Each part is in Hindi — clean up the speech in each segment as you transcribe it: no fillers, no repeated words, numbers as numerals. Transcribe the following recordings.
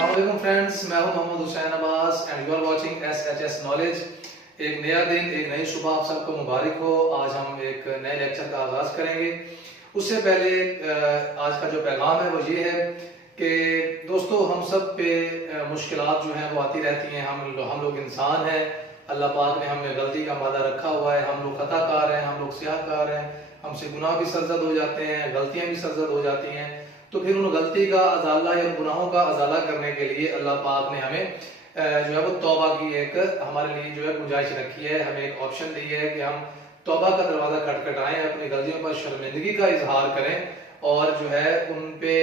अस्सलाम वालेकुम फ्रेंड्स, मैं हूं Mohammad Hussain Abbas and you are watching SHS knowledge. एक नया दिन, एक नई सुबह आप सबको मुबारक हो। आज हम एक नए लेक्चर का आगाज करेंगे। उससे पहले आज का जो पैगाम है वो ये है कि दोस्तों, हम सब पे मुश्किलात जो हैं वो आती रहती हैं। हम लोग इंसान हैं। अल्लाह पाक ने हमें गलती का मादा रखा हुआ है। हम लोग खताकार हैं, हम लोग स्याहकार हैं। हमसे गुनाह भी सरजद हो जाते हैं, गलतियां भी सरजद हो जाती हैं। तो फिर उन गलती का अजाला या गुनाहों का अजाला करने के लिए अल्लाह पाक ने हमें जो है वो तौबा की एक हमारे लिए जो है गुंजाइश रखी है। हमें एक ऑप्शन दी है कि हम तौबा का दरवाजा खटखटाएं, अपनी गलतियों पर शर्मिंदगी का इजहार करें और जो है उन पे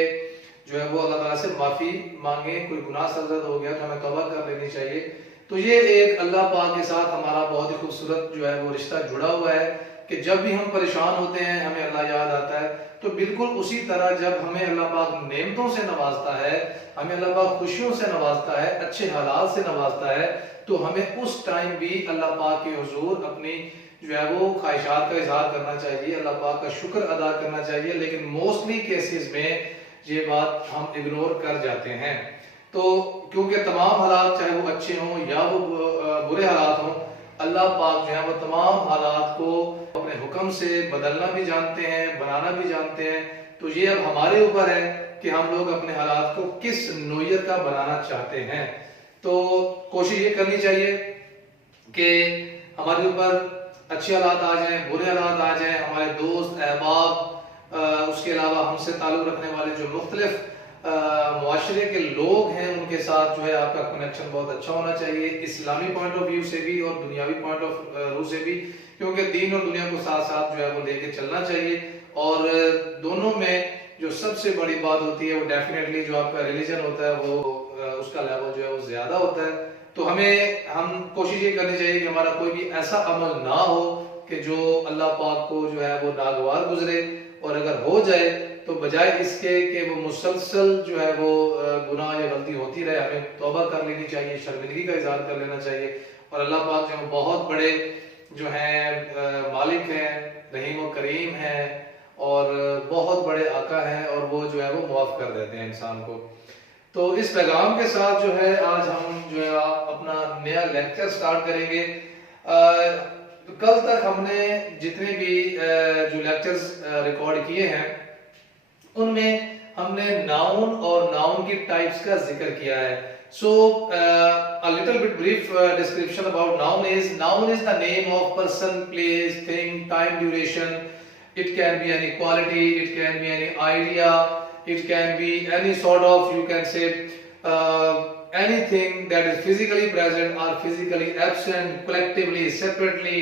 जो है वो अल्लाह ताला से माफी मांगे। कोई गुनाह सरजद हो गया तो हमें तौबा कर लेनी चाहिए। तो ये एक अल्लाह पाक के साथ हमारा बहुत ही खूबसूरत जो है वो रिश्ता जुड़ा हुआ है कि जब भी हम परेशान होते हैं हमें अल्लाह याद आता है। तो बिल्कुल उसी तरह जब हमें अल्लाह पाक नेमतों से नवाजता है, हमें अल्लाह पाक खुशियों से नवाजता है, अच्छे हालात से नवाजता है, तो हमें उस टाइम भी अल्लाह पाक के हुजूर अपनी जो है वो ख्वाहिशात का इजहार करना चाहिए, अल्लाह पाक का शुक्र अदा करना चाहिए। लेकिन मोस्टली केसेस में ये बात हम इग्नोर कर जाते हैं। तो क्योंकि तमाम हालात चाहे वो अच्छे हों या वो बुरे हालात हों, अल्लाह पाक जो है वो तमाम हालात को अपने हुक्म से बदलना भी जानते हैं, बनाना भी जानते हैं। तो ये अब हमारे ऊपर है कि हम लोग अपने हालात को किस नोयत का बनाना चाहते हैं। तो कोशिश ये करनी चाहिए कि हमारे ऊपर अच्छे हालात आ जाएं, बुरे हालात आ जाएं, हमारे दोस्त अहबाब, उसके अलावा हमसे ताल्लुक रखने वाले जो मुख्तलिफ मुआशरे के लोग हैं उनके साथ जो है आपका कनेक्शन बहुत अच्छा होना चाहिए, इस्लामी पॉइंट ऑफ व्यू से भी और दुनियावी पॉइंट ऑफ व्यू से भी, क्योंकि दीन और दुनिया को साथ साथ जो है वो लेके चलना चाहिए। और दोनों में जो सबसे बड़ी बात होती है वो डेफिनेटली जो आपका रिलीजन होता है वो उसका लेवल जो है वो ज्यादा होता है। तो हम कोशिश ये करनी चाहिए कि हमारा कोई भी ऐसा अमल ना हो कि जो अल्लाह पाक को जो है वो नागवार गुजरे, और अगर हो जाए तो बजाय इसके कि वो मुसलसल जो है वो गुनाह या गलती होती रहे, हमें तौबा कर लेनी चाहिए, शर्मिंदगी का इजहार कर लेना चाहिए। और अल्लाह पाक जो है बहुत बड़े जो हैं मालिक हैं, रहीम और करीम हैं और बहुत बड़े आका हैं, और वो जो है वो माफ कर देते हैं इंसान को। तो इस पैगाम के साथ जो है आज हम जो है अपना नया लेक्चर स्टार्ट करेंगे। कल तक हमने जितने भी जो लेक्चर्स रिकॉर्ड किए हैं उनमें हमने नाउन और नाउन की टाइप्स का जिक्र किया है। सो a little bit brief description about noun is the name of person, place, thing, time, duration. It can be any quality, it can be any idea, it can be any sort of, you can say, anything that is physically present or physically absent, collectively, separately,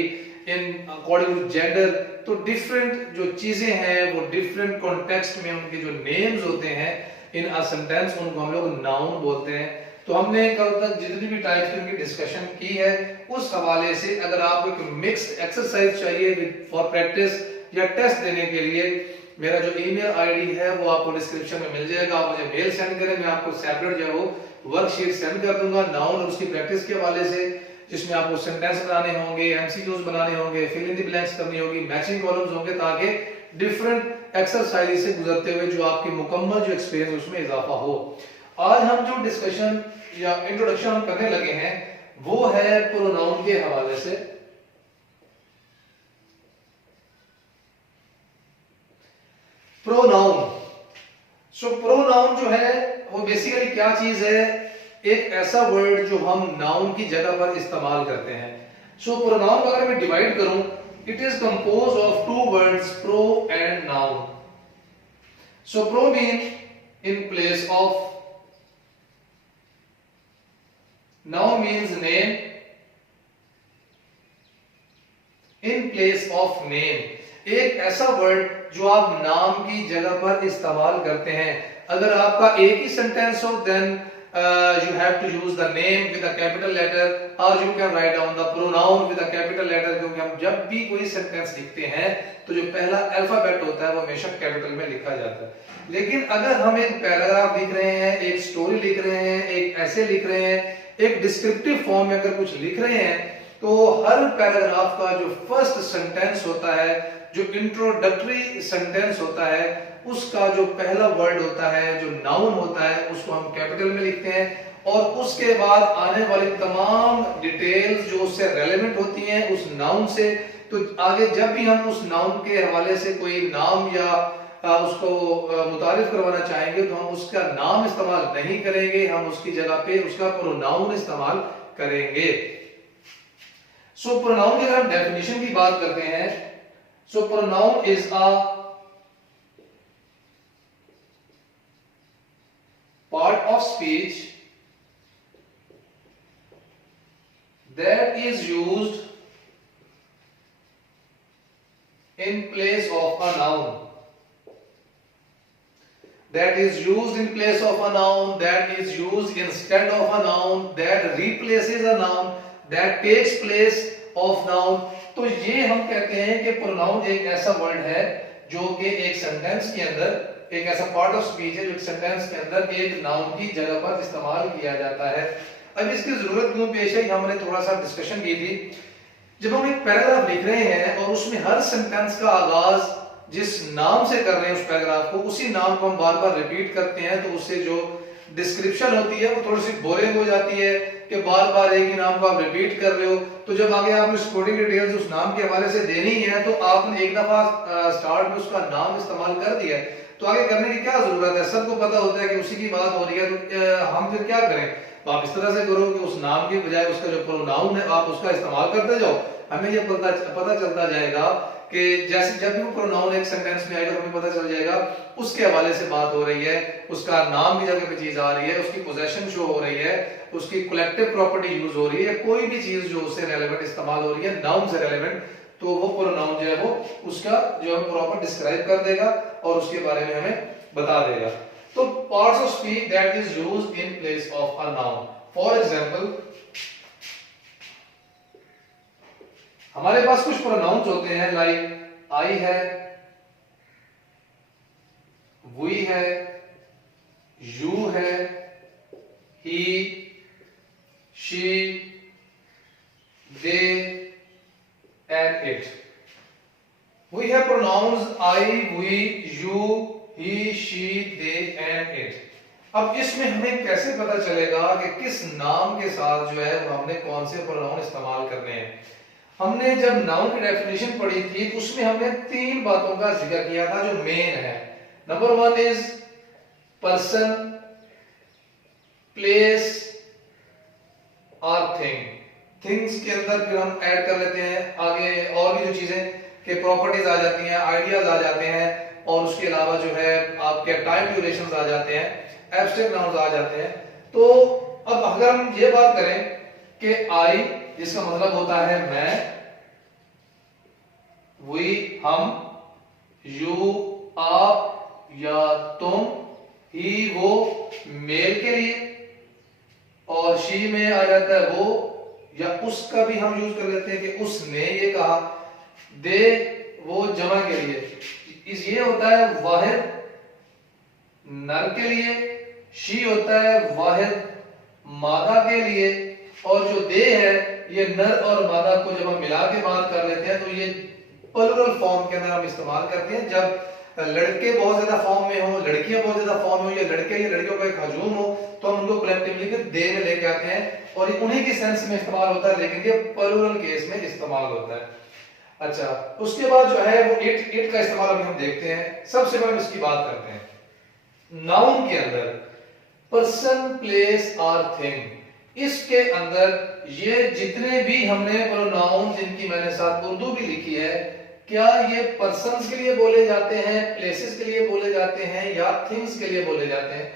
in according to gender. तो डिफरेंट जो चीजें हैं वो डिफरेंट कॉन्टेक्स्ट में उनके जो नेम्स होते हैं इन अ सेंटेंस, उनको हम लोग नाउन बोलते हैं। तो हमने कल तक जितनी भी टाइप्स की उनकी डिस्कशन की है उस हवाले से अगर आपको एक मिक्स्ड एक्सरसाइज चाहिए फॉर प्रैक्टिस या टेस्ट देने के लिए, मेरा जो ईमेल आईडी है वो आपको डिस्क्रिप्शन में मिल जाएगा। आप मुझे मेल सेंड करें, मैं आपको सेपरेट जो है वो वर्कशीट सेंड कर दूंगा नाउन और उसकी प्रैक्टिस के हवाले से, जिसमें आपको सेंटेंस बनाने होंगे, एमसीक्यूज बनाने होंगे, फिल इन द ब्लैंक्स करनी होगी, मैचिंग कॉलम्स होंगे, ताकि डिफरेंट एक्सरसाइज से गुजरते हुए जो आपकी मुकम्मल जो एक्सपीरियंस उसमें इजाफा हो। आज हम जो डिस्कशन या इंट्रोडक्शन हम करने लगे हैं वो है प्रोनाउन के हवाले से। प्रोनाउन, प्रोनाउन जो है वो बेसिकली क्या चीज है? एक ऐसा वर्ड जो हम नाउन की जगह पर इस्तेमाल करते हैं। प्रोनाउन को अगर मैं डिवाइड करूं, it is compose of two words, pro and noun. Pro mean in place of, noun means name in place of name. एक ऐसा वर्ड जो आप नाम की जगह पर इस्तेमाल करते हैं। अगर आपका एक ही सेंटेंस हो then you have to use the name with a capital letter or you can write down the pronoun with a capital letter, क्योंकि हम जब भी कोई सेंटेंस लिखते हैं तो जो पहला अल्फाबेट होता है वो हमेशा कैपिटल में लिखा जाता है। लेकिन अगर हम एक पैराग्राफ लिख रहे हैं, एक स्टोरी लिख रहे हैं, एक ऐसे लिख रहे हैं, एक डिस्क्रिप्टिव फॉर्म में अगर कुछ लिख रहे हैं, तो हर पैराग्राफ का जो फर्स्ट सेंटेंस होता है, जो इंट्रोडक्टरी सेंटेंस होता है, उसका जो पहला वर्ड होता है, जो नाउन होता है, उसको हम कैपिटल में लिखते हैं और उसके बाद आने वाली तमाम डिटेल्स जो उससे रेलेवेंट होती हैं उस नाउन से, तो आगे जब भी हम उस नाउन के हवाले से कोई नाम या उसको मुतारिफ करवाना चाहेंगे तो हम उसका नाम इस्तेमाल नहीं करेंगे, हम उसकी जगह पे उसका प्रोनाउन इस्तेमाल करेंगे। सो प्रोनाउन की अगर हम डेफिनेशन की बात करते हैं, so pronoun is a part of speech that is used in place of a noun, that is used in place of a noun, that is used instead of a noun, that replaces a noun, that takes place of noun। तो ये हम कहते हैं कि प्रोनाउन एक ऐसा वर्ड है जो कि एक सेंटेंस के अंदर एक ऐसा पार्ट ऑफ स्पीच है जो एक सेंटेंस के अंदर एक नाउन की जगह पर इस्तेमाल किया जाता है। अब इसकी जरूरत क्यों पेश है, हमने थोड़ा सा डिस्कशन की थी। जब हम एक पैराग्राफ लिख रहे हैं और उसमें हर सेंटेंस का आगाज जिस नाम से कर रहे हैं उस पैराग्राफ को, उसी नाम को हम बार बार रिपीट करते हैं, तो उससे जो डिस्क्रिप्शन होती है वो थोड़ी सी बोरिंग हो जाती है कि बार बार एक ही नाम को आप रिपीट कर रहे हो। तो जब आगे आपने स्पोर्टिंग डिटेल्स उस नाम के हवाले से देनी है तो आपने एक दफा स्टार्ट में उसका नाम इस्तेमाल कर दिया है, तो आगे करने की क्या जरूरत है, सबको पता होता है कि उसी की बात हो रही है, तो हम फिर क्या करें। तो आप इस तरह से करो कि उस नाम की बजाय उसका जो प्रोनाउन है आप उसका इस्तेमाल करते जाओ। हमें ये पता चलता जाएगा कि जैसे जब भी वो प्रोनाउन एक सेंटेंस में आएगा हमें पता चल जाएगा उसके हवाले से बात हो रही है, उसका नाम की जगह पे चीज आ रही है, उसकी पोजेशन शो हो रही है, उसकी कलेक्टिव प्रॉपर्टी यूज हो रही है, कोई भी चीज जो उससे रेलेवेंट इस्तेमाल हो रही है नाउन से रेलेवेंट, तो वो प्रोनाउन जो है वो उसका जो है प्रॉपर डिस्क्राइब कर देगा और उसके बारे में हमें बता देगा। तो parts of speech that is used in place of a noun, for example हमारे पास कुछ प्रोनाउंस होते हैं लाइक आई है, वी है, यू है, he, she, they and it. We have pronouns I, we, you, he, she, they and it. अब इसमें हमें कैसे पता चलेगा कि किस नाम के साथ जो है हमने कौन से प्रोनाउन इस्तेमाल करने हैं। हमने जब नाउन की डेफिनेशन पढ़ी थी तो उसमें हमने तीन बातों का जिक्र किया था जो मेन है। Number one is person, place और थिंग। थिंग्स के अंदर फिर हम ऐड कर लेते हैं आगे और भी जो चीजें के प्रॉपर्टीज आ जाती हैं, आइडियाज आ जाते हैं और उसके अलावा जो है आपके टाइम ड्यूरेशंस आ जाते हैं, एब्स्ट्रैक्ट नाउन्स आ जाते हैं। तो अब अगर हम ये बात करें कि आई जिसका मतलब होता है मैं, वी हम, यू आप या तुम, ही वो मेल के लिए, और शी में आ जाता है वो या उसका भी हम यूज कर लेते हैं कि उसने ये कहा, दे वो जमा के लिए, इस ये होता है वाहिद नर के लिए, शी होता है वाहिद मादा के लिए, और जो दे है ये नर और मादा को जब हम मिला के बात कर लेते हैं तो ये प्लुरल फॉर्म के अंदर हम इस्तेमाल करते हैं। जब लड़के बहुत ज्यादा फॉर्म में हो, लड़कियां बहुत ज्यादा फॉर्म में हो, या लड़के या लड़कियों का एक हजूम हो, तो हम उनको कलेक्टिवली के दे में लेके आते हैं और ये उन्हीं की सेंस में इस्तेमाल होता है, लेकिन ये प्लुरल केस में इस्तेमाल होता है। अच्छा, उसके बाद जो है वो इट का इस्तेमाल अभी हम देखते हैं। सबसे पहले इसकी बात करते हैं। नाउन के अंदर पर्सन, प्लेस और थिंग, इसके अंदर ये जितने भी हमने प्रोनाउन जिनकी मैंने साथ उर्दू भी लिखी है, क्या ये पर्सन्स के लिए बोले जाते हैं, प्लेसेस के लिए बोले जाते हैं या थिंग्स के लिए बोले जाते हैं?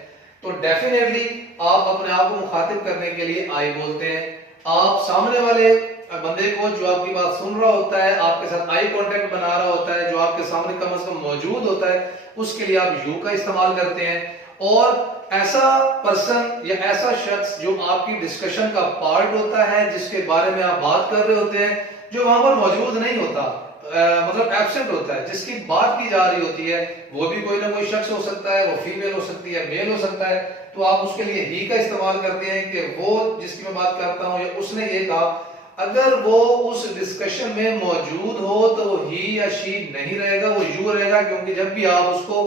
तो डेफिनेटली आप अपने आप को मुखातिब करने के लिए आई बोलते हैं। आप सामने वाले बंदे को जो आपकी बात सुन रहा होता है, आपके साथ आई कांटेक्ट बना रहा होता है, जो आपके सामने कम से कम मौजूद होता है, उसके लिए आप यू का इस्तेमाल करते हैं। और ऐसा पर्सन या ऐसा शख्स जो आपकी डिस्कशन का पार्ट होता है, जिसके बारे में आप बात कर रहे होते हैं, जो वहां पर मौजूद नहीं होता, मतलब एब्सेंट होता है, जिसकी बात की जा रही होती है, वो भी कोई ना कोई शख्स हो सकता है, वो फीमेल हो सकती है, मेल हो सकता है, तो आप उसके लिए ही का इस्तेमाल करते हैं कि वो जिसकी मैं बात करता हूं या उसने ये कहा। अगर वो उस डिस्कशन में मौजूद हो तो वो ही या शी नहीं रहेगा, वो यू रहेगा, क्योंकि जब भी आप उसको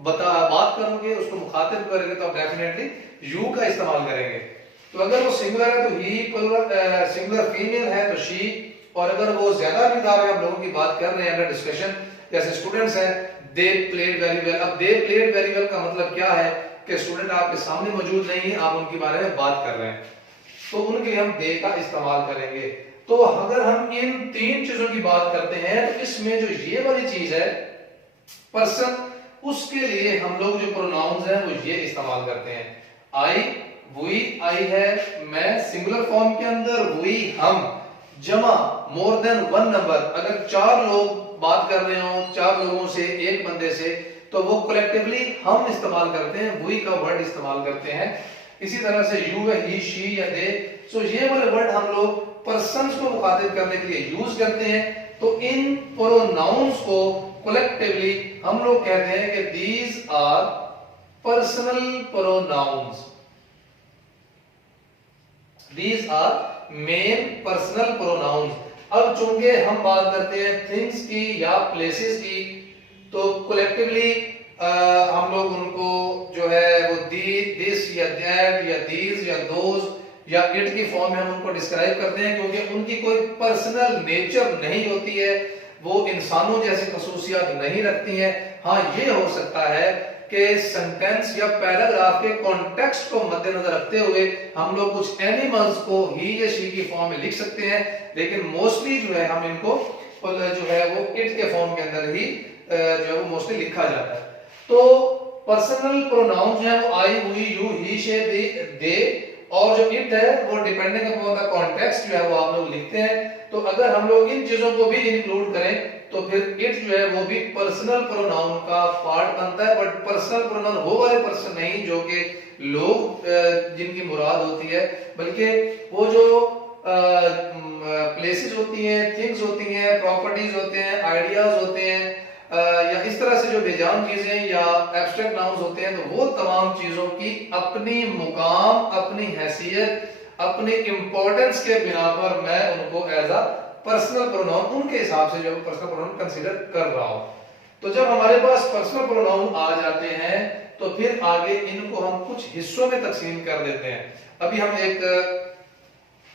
बात करोगे, उसको मुखातिब करोगे, तो आप डेफिनेटली यू का इस्तेमाल करेंगे। तो अगर वो सिंगुलर है तो ही, सिंगुलर फीमेल है तो शी, और अगर वो ज्यादा मिकदार में आप लोगों की बात कर रहे हैं अंडर डिस्कशन, जैसे स्टूडेंट्स हैं, दे प्लेड वेरी वेल। अब दे प्लेड वेरी वेल का मतलब क्या है कि स्टूडेंट आपके सामने मौजूद नहीं है, आप उनके बारे में बात कर रहे हैं, तो उनके लिए हम दे का इस्तेमाल करेंगे। तो अगर हम इन तीन चीजों की बात करते हैं तो इसमें जो ये वाली चीज है पर्सन, उसके लिए हम लोग जो प्रोनाउंस हैं वो ये इस्तेमाल करते हैं। आई, वी, आई है मैं सिंगुलर फॉर्म के अंदर, वी हम, जमा मोर देन वन नंबर, अगर चार लोग बात कर रहे हो, चार लोगों से, एक बंदे से, तो वो कलेक्टिवली हम इस्तेमाल करते हैं, वी का वर्ड इस्तेमाल करते हैं। इसी तरह से यू है, ही, शी या दे। सो ये वाले वर्ड हम लोग पर्सन्स को मुखातिब करने के लिए यूज करते हैं। तो इन प्रोनाउंस को कलेक्टिवली हम लोग कहते हैं कि these are personal pronouns, these are main personal pronouns. अब चूंकि हम बात करते हैं थिंग्स की या प्लेसेस की, तो कलेक्टिवली हम लोग उनको जो है वो दी, दिस या दैट या दीज या दोज या इट की फॉर्म में हम उनको डिस्क्राइब करते हैं, क्योंकि उनकी कोई पर्सनल नेचर नहीं होती है, वो इंसानों जैसी खसूसियात नहीं रखती हैं। हाँ, ये हो सकता है कि सेंटेंस या पैराग्राफ के कॉन्टेक्स्ट को मद्देनजर रखते हुए हम लोग कुछ एनिमल्स को ही या शी की फॉर्म में लिख सकते हैं, लेकिन मोस्टली जो है हम इनको जो है वो इट के फॉर्म के अंदर ही जो है वो मोस्टली लिखा जाता है। तो पर्सनल प्रोनाउन जो है वो आई, वी, यू, ही, शी, दे, और जो इट है वो डिपेंडिंग अपॉन द कॉन्टेक्स्ट जो है वो आप लोग लिखते हैं। तो अगर हम लोग इन चीजों को भी इंक्लूड करें तो फिर इट जो है वो भी पर्सनल प्रोनाउन का पार्ट बनता है, बट पर्सनल प्रोनाउन वो वाले पर्सन नहीं जो कि लोग जिनकी मुराद होती है, बल्कि वो जो प्लेसेस होती हैं, थिंग्स होती हैं, प्रॉपर्टीज होते हैं, आइडियाज होते हैं, या इस तरह से जो बेजान चीजें या एब्स्ट्रैक्ट नाउन्स होते हैं, तो वो तमाम चीजों की अपनी मुकाम, अपनी हैसियत, अपनी इंपॉर्टेंस के बिना पर मैं उनको एज अ पर्सनल प्रोनाउन उनके हिसाब से जो पर्सनल प्रोनाउन कंसीडर कर रहा हूं। तो जब हमारे पास पर्सनल प्रोनाउन आ जाते हैं तो फिर आगे इनको हम कुछ हिस्सों में तकसीम कर देते हैं। अभी हम एक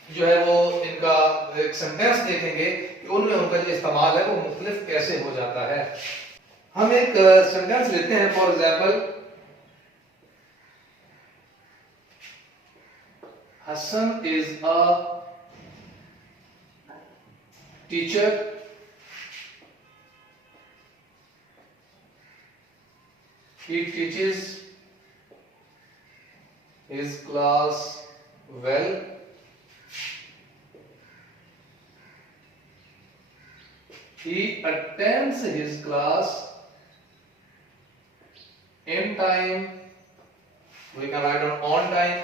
जो है वो इनका एक सेंटेंस देखेंगे कि उनमें उनका जो इस्तेमाल है वो मुख्तलिफ कैसे हो जाता है। हम एक सेंटेंस लेते हैं, for example, Hasan is a teacher, he teaches his class well, he attends his class in time, we can write on time,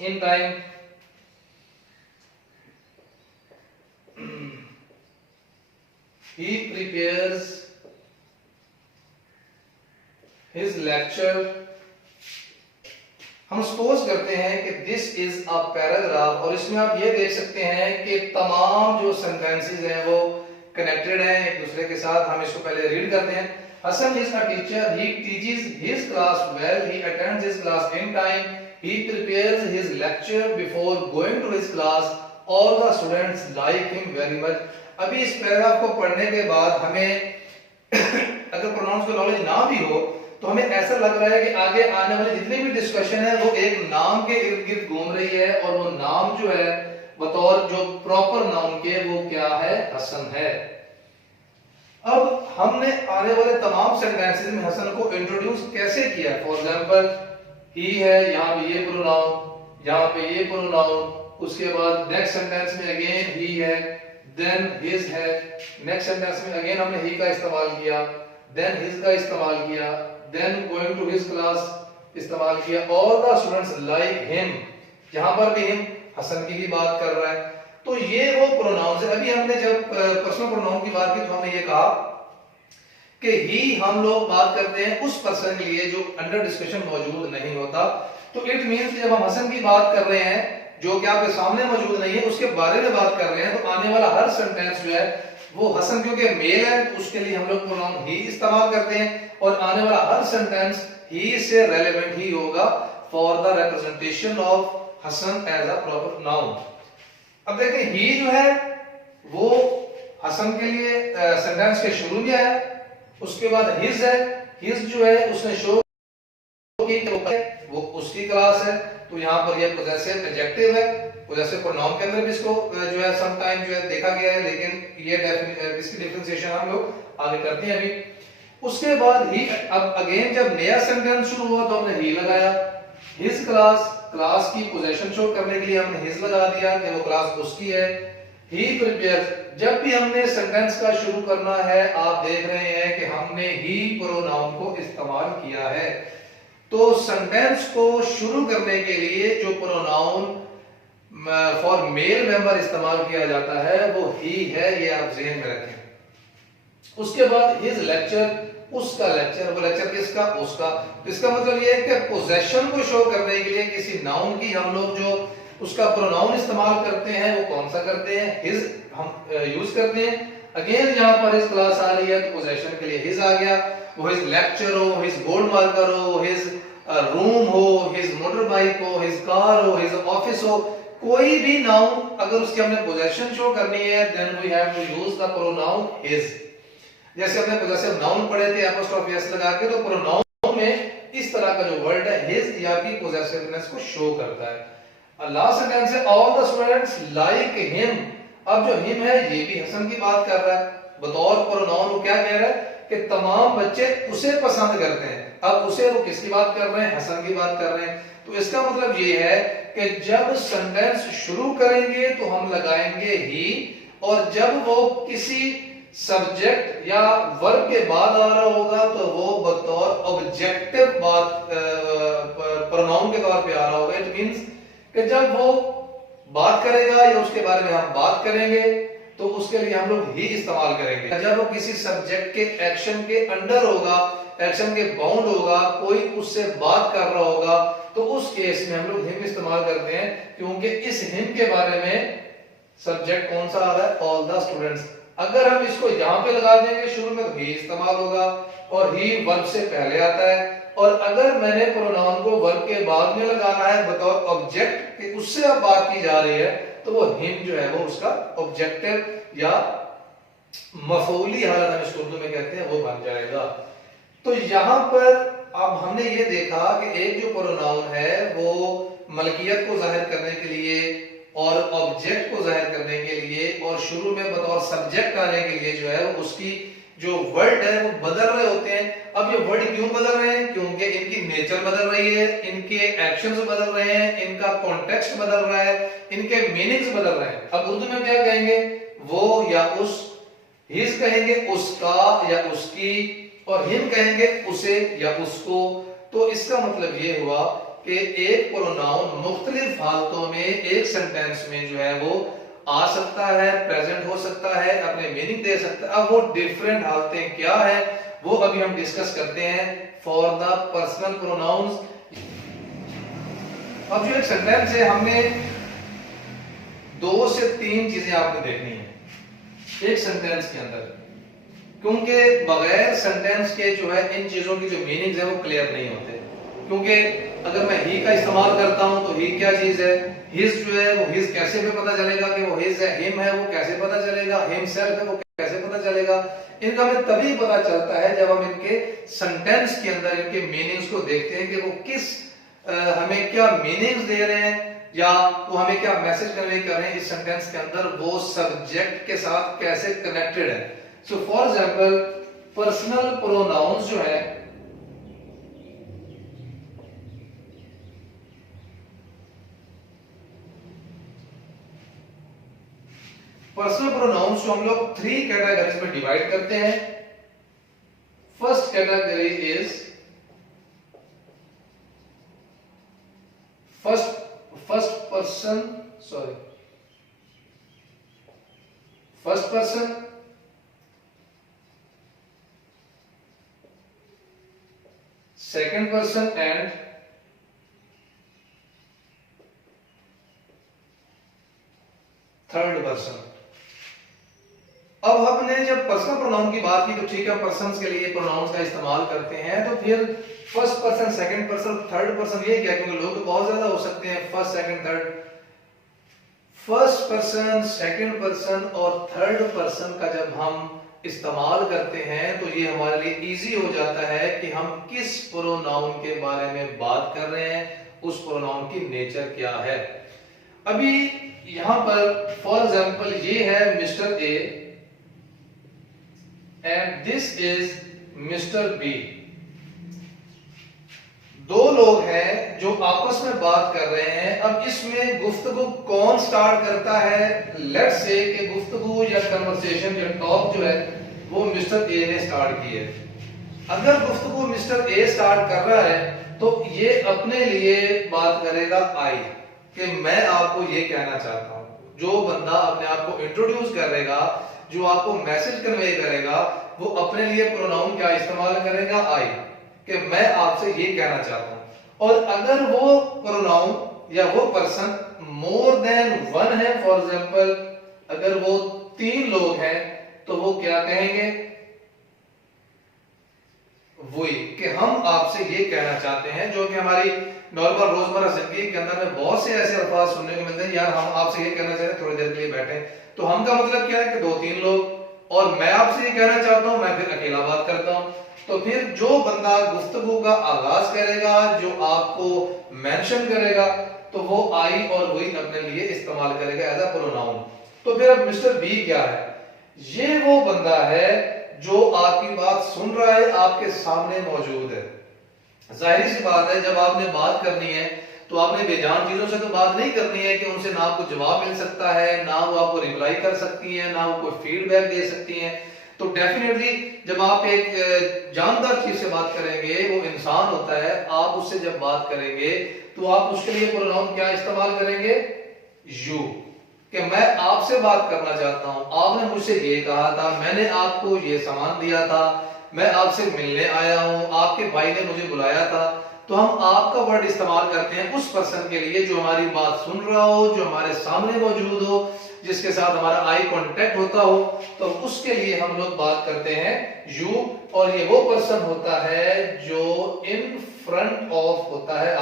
in time, he prepares his lecture। हम सपोज करते हैं कि दिस इज अ पैराग्राफ, और इसमें आप ये देख सकते हैं कि तमाम जो सेंटेंसेस हैं वो कनेक्टेड हैं एक दूसरे के साथ। हम इसको पहले रीड करते हैं। Hasan is a teacher, he teaches his class well, he attends his class in time, he prepares his lecture before going to his class, all the students like him very much. अभी इस पैराग्राफ को पढ़ने के बाद हमें अगर प्रोनाउंस का नॉलेज ना भी हो तो हमें ऐसा लग रहा है कि आगे आने वाली जितनी भी डिस्कशन है वो एक नाम के इर्द गिर्द घूम रही है, और वो नाम जो है बतौर जो प्रॉपर नाउन के वो क्या है, हसन है। अब हमने आने वाले तमाम सेंटेंसेस में हसन को इंट्रोड्यूस कैसे किया। फॉर एग्जांपल, ही है, यहाँ पे ये प्रोनाउन, यहाँ पे ये प्रोनाउन, उसके बाद नेक्स्ट सेंटेंस में अगेन ही है, देन हिज है, नेक्स्ट सेंटेंस में अगेन हमने ही का इस्तेमाल किया, देन हिज का इस्तेमाल किया, then going to his class इस्तेमाल किया, all the students like him, यहां पर भी हिम हसन की ही बात कर रहा है। तो ये वो प्रोनाउंस है। अभी हमने जब पर्सनल प्रोनाउन की बात की तो हमने ये कहा कि ही हम लोग बात करते हैं उस पर्सन के लिए जो अंडर डिस्कशन मौजूद नहीं होता। तो इट मींस जब हम हसन की बात कर रहे हैं जो कि आपके सामने मौजूद नहीं है, उसके बारे में बात कर रहे हैं, तो आने वाला हर सेंटेंस जो है वो हसन क्योंकि मेल है तो उसके लिए हम लोग प्रोनाउन ही इस्तेमाल करते हैं, और आने वाला हर सेंटेंस ही से रेलेवेंट ही होगा for the representation of Hasan as a proper noun. अब देखें ही जो है वो हसन के लिए सेंटेंस के शुरू में आया, उसके बाद हिज है, हिज जो है उसने शो की वो उसकी क्लास है, तो यहाँ पर ये पोजेसिव एडजेक्टिव है। पोजेसिव प्रोनाउन के अंदर भी इसको जो है सम टाइम जो है देखा गया है, लेकिन ये इसकी डिफरेंशिएशन हम लोग आगे करते हैं अभी। उसके बाद ही, अब अगेन जब नया सेंटेंस शुरू हुआ तो हमने ही लगाया। हिज क्लास, क्लास की पोजीशन शो करने के लिए हमने हिज लगा दिया कि वो क्लास उसकी है। ही प्रिपेयर, जब भी हमने सेंटेंस का शुरू करना है आप देख रहे हैं कि हमने ही प्रोनाउन को इस्तेमाल किया है। तो सेंटेंस को शुरू करने के लिए जो प्रोनाउन फॉर मेल मेंबर इस्तेमाल किया जाता है वो ही है, ये आप ज़हन में रखें। उसके बाद हिज लेक्चर, उसका लेक्चर, वो लेक्चर किसका, उसका। तो इसका मतलब ये है कि पोजेशन को शो करने के लिए किसी नाउन की हम लोग जो उसका प्रोनाउन इस्तेमाल करते हैं वो कौन सा करते हैं, हिज हम यूज करते हैं। अगेन यहाँ पर हिज क्लास आ रही है तो पोजेशन के लिए हिज आ गया। वो हिज लेक्चर हो, हिज बोर्ड मार्कर हो, हिज रूम हो, हिज मोटर बाइक हो, हिज कार हो, हिज ऑफिस हो, कोई भी नाउन अगर उसकी हमने पोजेशन शो करनी है then we have to use the pronoun his. जैसे हमने पोजेसिव नाउन पढ़े थे एपोस्ट्रोफी एस लगा के, तो प्रोनाउन में इस तरह का जो वर्ड है हिज या की पोजेसिवनेस को शो करता है। लास्ट सेंटेंस है all the students like him. अब जो हिम है ये भी हसन की बात कर रहा है, बतौर प्रोनाउन वो क्या कह रहा है कि तमाम बच्चे उसे पसंद करते हैं। अब उसे वो किसकी बात कर रहे हैं, हसन की बात कर रहे हैं। तो इसका मतलब ये है कि जब सेंटेंस शुरू करेंगे तो हम लगाएंगे ही, और जब वो किसी सब्जेक्ट या वर्ब के बाद आ रहा होगा तो वो बतौर ऑब्जेक्टिव बात प्रोनाउन के तौर पे आ रहा होगा। इट मींस कि जब वो बात करेगा या उसके बारे में हम बात करेंगे तो उसके लिए हम लोग ही इस्तेमाल करेंगे। जब वो किसी सब्जेक्ट के एक्शन के अंडर होगा, एक्शन के बाउंड होगा, कोई उससे बात कर रहा होगा, तो उस केस में हम लोग हिम इस्तेमाल करते हैं, क्योंकि इस हिम के बारे में सब्जेक्ट कौन सा आ रहा है, ऑल द स्टूडेंट्स। अगर हम इसको यहाँ पे लगा देंगे शुरू में तो ही इस्तेमाल होगा, और ही वर्ब से पहले आता है। और अगर मैंने प्रोनाउन को वर्ब के बाद में लगाना है बतौर ऑब्जेक्ट कि उससे अब बात की जा रही है, तो वो हिम जो है वो उसका ऑब्जेक्टिव या मफऊली हालत हम इसको उर्दू में कहते हैं वो बन जाएगा। तो यहां पर अब हमने ये देखा कि एक जो प्रोनाउन है वो मलकियत को जाहिर करने के लिए और ऑब्जेक्ट को जाहिर करने के लिए और शुरू में बतौर सब्जेक्ट आने के लिए जो है वो उसकी जो वर्ड है वो बदल रहे होते हैं। अब ये वर्ड क्यों बदल रहे हैं, क्योंकि इनकी नेचर बदल रही है, इनके एक्शंस बदल रहे हैं, इनका कॉन्टेक्स्ट बदल रहा है, इनके मीनिंग्स बदल रहे हैं। अब उर्दू में क्या कहेंगे, वो या उस, हिज कहेंगे उसका या उसकी, और हिम कहेंगे उसे या उसको। तो इसका मतलब ये हुआ कि एक प्रोनाउन मुख्तलिफ हालतों में एक सेंटेंस में जो है वो आ सकता है, प्रेजेंट हो सकता है, अपने मीनिंग दे सकता है। अब वो डिफरेंट हालतें क्या है वो अभी हम डिस्कस करते हैं फॉर द पर्सनल प्रोनाउंस। अब जो एक सेंटेंस है हमने 2 से 3 चीजें आपने देखनी है एक सेंटेंस के अंदर, क्योंकि बगैर सेंटेंस के जो है इन चीजों की जो मीनिंग्स है वो क्लियर नहीं होते। क्योंकि अगर मैं ही का इस्तेमाल करता हूं तो ही क्या चीज है, हिज जो है वो हिज कैसे भी पता चलेगा कि वो हिज है, हिम है वो कैसे पता चलेगा, हिमसेल्फ है वो कैसे पता चलेगा। इनका हमें तभी पता चलता है जब हम इनके सेंटेंस के अंदर इनके मीनिंग्स को देखते हैं कि वो किस हमें क्या मीनिंग्स दे रहे हैं या वो हमें क्या मैसेज कन्वे कर रहे हैं इस सेंटेंस के अंदर, वो सब्जेक्ट के साथ कैसे कनेक्टेड है। So for example personal pronouns जो है पर्सनल प्रोनाउंस जो हम लोग 3 कैटेगरीज में डिवाइड करते हैं। First category is first person, second person and third person. अब हमने जब पर्सनल प्रोनाउन की बात की तो ठीक है, पर्सन्स के लिए प्रोनाउंस का इस्तेमाल करते हैं, तो फिर first person, second person, third person, ये क्या, क्योंकि लोग तो बहुत ज्यादा हो सकते हैं, first second third. First person, second person और थर्ड पर्सन का जब हम इस्तेमाल करते हैं तो ये हमारे लिए इजी हो जाता है कि हम किस प्रोनाउन के बारे में बात कर रहे हैं, उस प्रोनाउन की नेचर क्या है। अभी यहां पर फॉर एग्जांपल ये है mister A and this is mister B. दो लोग हैं जो आपस में बात कर रहे हैं। अब इसमें गुफ्तगू कौन स्टार्ट करता है? लेट्स से कि गुफ्तगू या कन्वर्सेशन या टॉक जो है वो मिस्टर ए ने स्टार्ट की है। अगर गुफ्तगू मिस्टर ए स्टार्ट कर रहा है तो ये अपने लिए बात करेगा आई, कि मैं आपको ये कहना चाहता हूं। जो बंदा अपने आप को इंट्रोड्यूस करेगा, जो आपको मैसेज कन्वे करेगा, वो अपने लिए प्रोनाउन क्या इस्तेमाल करेगा? आई, कि मैं आपसे ये कहना चाहता हूं। और अगर वो प्रोनाउन या वो पर्सन मोर देन वन है, फॉर एग्जांपल अगर वो 3 लोग हैं तो वो क्या कहेंगे? वही कि हम आपसे ये कहना चाहते हैं, जो कि हमारी नॉर्मल रोजमर्रा जिंदगी के अंदर में बहुत से ऐसे अल्फाज सुनने को मिलते हैं, यार हम आपसे ये कहना चाहते हैं थोड़ी देर के लिए बैठे। तो हम का मतलब क्या है कि 2-3 लोग, और मैं आपसे ये कहना चाहता हूं, मैं फिर अकेला बात करता हूं। तो फिर जो बंदा गुफ्तगू का आगाज करेगा, जो आपको मेंशन करेगा, तो वो आई और वही अपने लिए इस्तेमाल करेगा एज अ प्रोनाउन। तो फिर अब मिस्टर बी क्या है? ये वो बंदा है जो आपकी बात सुन रहा है, आपके सामने मौजूद है। जाहिर सी बात है, जब आपने बात करनी है तो आपने बेजान चीजों से तो बात नहीं करनी है कि उनसे ना आपको जवाब मिल सकता है, ना वो आपको रिप्लाई कर सकती है, ना वो कोई फीडबैक दे सकती है। तो डेफिनेटली जब आप एक जानदार चीज से बात करेंगे, वो इंसान होता है, आप उससे जब बात करेंगे तो आप उसके लिए प्रोनाउन क्या इस्तेमाल करेंगे? यू, कि मैं आपसे बात करना चाहता हूं, आपने मुझसे ये कहा था, मैंने आपको ये सामान दिया था, मैं आपसे मिलने आया हूं, आपके भाई ने मुझे बुलाया था। तो हम आपका वर्ड इस्तेमाल करते हैं उस पर्सन के लिए जो हमारी बात सुन रहा हो, जो हमारे सामने मौजूद हो, जिसके साथ हमारा आई कांटेक्ट होता हो, तो उसके लिए हम लोग बात करते हैं यू। और ये वो पर्सन होता है जो इन फ्रंट ऑफ होता है,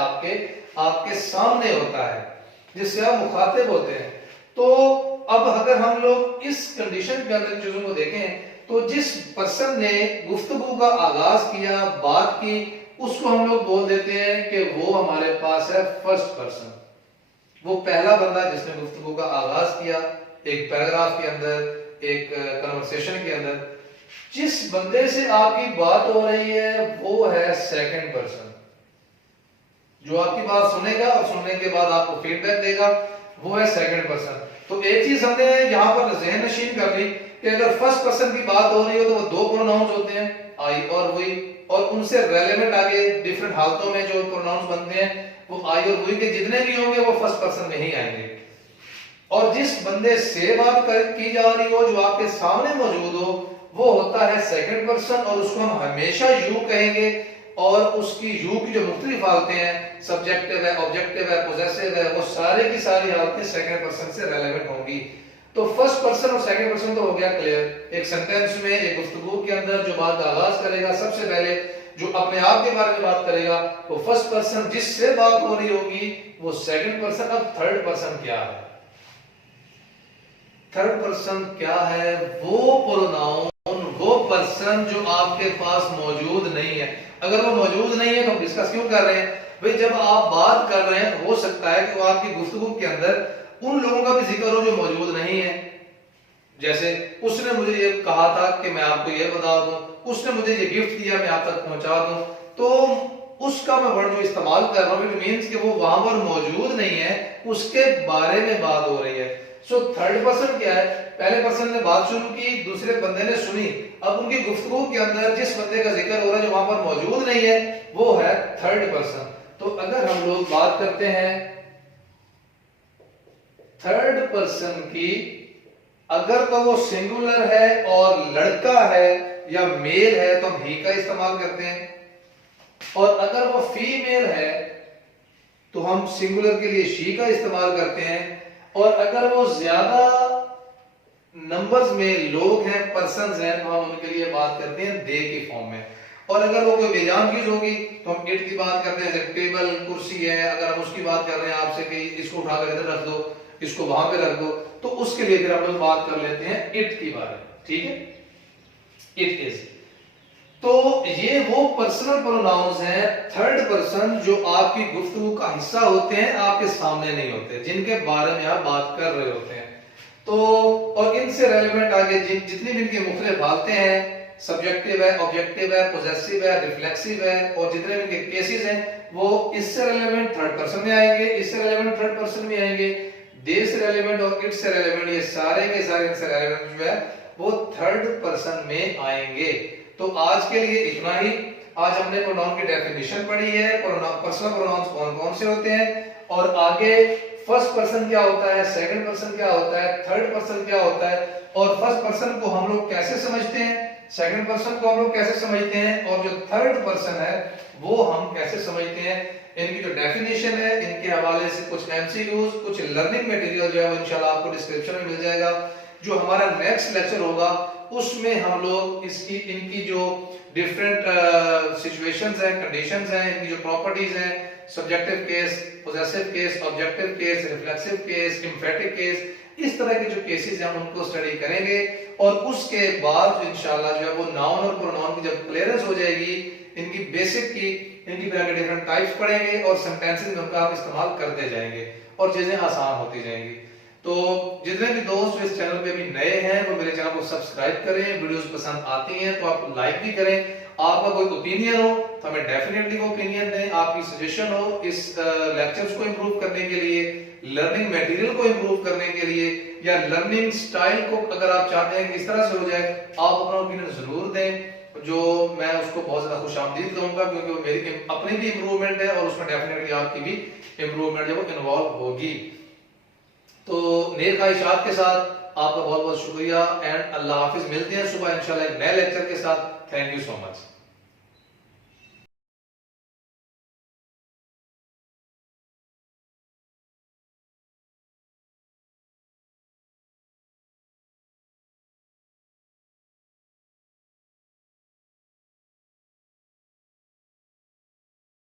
आपके सामने होता है, जिससे आप मुखातिब होते हैं। तो अब अगर हम लोग इस कंडीशन के अंदर चीजों को देखें तो जिस पर्सन ने गुफ्तगू का आगाज किया, बात की, उसको हम लोग बोल देते हैं कि वो हमारे पास है फर्स्ट पर्सन। वो पहला बंदा जिसने गुफ्तगू का आगाज किया एक पैराग्राफ के अंदर, एक कन्वर्सेशन के अंदर। जिस बंदे से आपकी बात हो रही है वो है सेकंड पर्सन, जो आपकी बात सुनेगा और सुनने के बाद आपको फीडबैक देगा, वो है सेकंड पर्सन। तो एक चीज हमने यहां पर ज़हन नशीन कर ली कि अगर फर्स्ट पर्सन की बात हो रही हो तो वो 2 प्रोनाउंस होते हैं, आई और वही, और उनसे रेलेवेंट आगे डिफरेंट हालतों में जो प्रोनाउंस बनते हैं वो आई और वही के जितने भी होंगे वो फर्स्ट पर्सन में ही आएंगे। और जिस बंदे से बात की जा रही हो, जो आपके सामने मौजूद हो, वो होता है सेकंड पर्सन, और उसको हम हमेशा यू कहेंगे। और उसकी यू की जो मुख्तलिफ हालतें हैं, सब्जेक्टिव है, ऑब्जेक्टिव है, पोजेसिव है, वो सारे की सारी हालतें सेकंड पर्सन से रेलेवेंट होंगी। तो फर्स्ट पर्सन और सेकंड पर्सन तो हो गया क्लियर। एक सेंटेंस में, एक गुफ्तगू के अंदर जो बात का आगाज करेगा, सबसे पहले जो अपने आप के बारे में बात करेगा वो फर्स्ट पर्सन, जिससे बात हो रही होगी वो सेकंड पर्सन। अब थर्ड पर्सन क्या है? थर्ड पर्सन क्या है? वो प्रोनाउन, वो पर्सन जो आपके पास मौजूद नहीं है। अगर वो मौजूद नहीं है तो हम डिस्कस क्यों कर रहे हैं भाई? जब आप बात कर रहे हैं हो सकता है कि वो आपकी गुफ्तगू के अंदर उन लोगों का भी जिक्र हो जो मौजूद नहीं है। जैसे उसने मुझे ये कहा था कि मैं आपको ये बता दूं, उसने मुझे ये गिफ्ट दिया, मैं आप तक पहुंचा दूं। तो उसका मैं वर्ड जो इस्तेमाल कर रहा हूं, इट मींस कि वो वहां पर मौजूद नहीं है, उसके बारे में बात हो रही है। सो थर्ड पर्सन क्या है? पहले पर्सन ने बात शुरू की, दूसरे बंदे ने सुनी। अब उनकी गुफ्तगू के अंदर जिस बंदे का जिक्र हो रहा है जो वहां पर मौजूद नहीं है, वो है थर्ड पर्सन। तो अगर हम लोग बात करते हैं थर्ड पर्सन की, अगर तो वो सिंगुलर है और लड़का है या मेल है तो हम ही का इस्तेमाल करते हैं, और अगर वो फीमेल है तो हम सिंगुलर के लिए शी का इस्तेमाल करते हैं, और अगर वो ज्यादा नंबर्स में लोग हैं, पर्संस हैं, तो हम उनके लिए बात करते हैं दे की फॉर्म में। और अगर वो कोई बेजान चीज होगी तो हम इट की बात करते हैं, जैसे टेबल, कुर्सी है, अगर हम उसकी बात कर रहे हैं आपसे कि इसको उठाकर इधर रख दो, इसको वहां पे रख दो, तो उसके लिए फिर हम लोग बात कर लेते हैं इट के बारे में। ठीक है, इट इज। तो ये वो पर्सनल प्रोनाउंस हैं थर्ड पर्सन जो आपकी गुफ्तगू का हिस्सा होते हैं, आपके सामने नहीं होते, जिनके बारे में आप बात कर रहे होते हैं। तो और इनसे रेलेवेंट आगे जितनी भी इनकी मुख्तलिफ हालतें हैं, सब्जेक्टिव है, ऑब्जेक्टिव है, पोजेसिव है, रिफ्लेक्सिव है, और जितने भी इनके केसेस हैं वो इससे रेलेवेंट थर्ड पर्सन में आएंगे, इससे रेलेवेंट थर्ड पर्सन में आएंगे, दे से रेलेवेंट और इट से रेलेवेंट, ये सारे के सारे इनसे रेलेवेंट जो है वो थर्ड पर्सन में आएंगे। तो आज के लिए इतना ही। आज हमने प्रोनाउन की डेफिनेशन पढ़ी है, पर्सनल प्रोनाउंस कौन कौन से होते हैं, और आगे फर्स्ट पर्सन क्या होता है, सेकंड पर्सन क्या होता है, थर्ड पर्सन क्या होता है, और फर्स्ट पर्सन को हम लोग कैसे समझते हैं, सेकंड पर्सन को हम लोग कैसे समझते हैं, और जो थर्ड पर्सन है वो हम कैसे समझते हैं, इनकी जो डेफिनेशन है, इनके हवाले से कुछ एमसीक्यूज, कुछ लर्निंग मटेरियल जो है वो इंशाल्लाह आपको डिस्क्रिप्शन में मिल जाएगा। जो हमारा नेक्स्ट लेक्चर होगा उसमें हम लोग इनकी जो डिफरेंट सिचुएशंस हैं, कंडीशंस हैं, इनकी जो प्रॉपर्टीज हैं, subjective case, possessive case, objective case, reflexive case, emphatic case, इस तरह के जो केसेस हैं हम उनको स्टडी करेंगे। और उसके बाद इंशाल्लाह जो है वो नाउन और प्रोनाउन की जब क्लियरेंस हो जाएगी, इनकी बेसिक की, इनकी डिफरेंट टाइप्स पढ़ेंगे और सेंटेंसेस में उनका आप इस्तेमाल करते जाएंगे और चीजें आसान होती जाएंगी। तो जितने भी दोस्त इस चैनल पे भी नए हैं वो मेरे चैनल को सब्सक्राइब करें, वीडियोस पसंद आती हैं तो आप लाइक भी करें। आपका कोई ओपिनियन हो तो हमें डेफिनेटली वो ओपिनियन दें, आपकी सजेशन हो इस लेक्चर्स को इंप्रूव करने के लिए, लर्निंग मटेरियल को इंप्रूव करने के लिए, या लर्निंग स्टाइल को अगर आप चाहते हैं कि इस तरह से हो जाए, आप अपना ओपिनियन जरूर दें, जो मैं उसको बहुत ज्यादा खुशामदीद करूंगा, क्योंकि वो मेरी अपनी भी इंप्रूवमेंट है और उसमें डेफिनेटली आपकी भी इंप्रूवमेंट जो इन्वॉल्व होगी। तो नेक ख्वाहिशात के साथ आपका बहुत बहुत शुक्रिया एंड अल्लाह हाफिज। मिलते हैं सुबह इंशाल्लाह एक नए लेक्चर के साथ। Thank you so much.